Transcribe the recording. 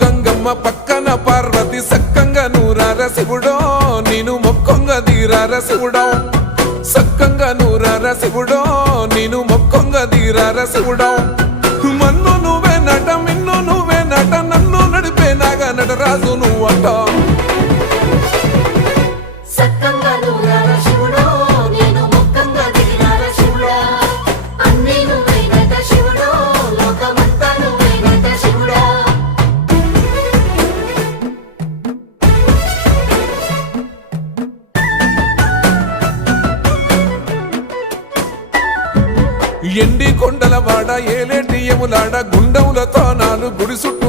గంగమ్మ పక్కన పార్వతి సక్కంగా నూరార శివుడో నేను మొక్కంగా తీరార శివుడో సక్కంగా నూరార శివుడో నేను మొక్కంగా తీరార శివుడో మన్ను నువ్వే నట మిన్ను నువ్వే నట నన్ను నడిపే నాగా నటరాజు నువ్వట ఎండి కొండల వాడ ఏలేటి యములాడ గుండములతో నాలు గుడి చుట్టూ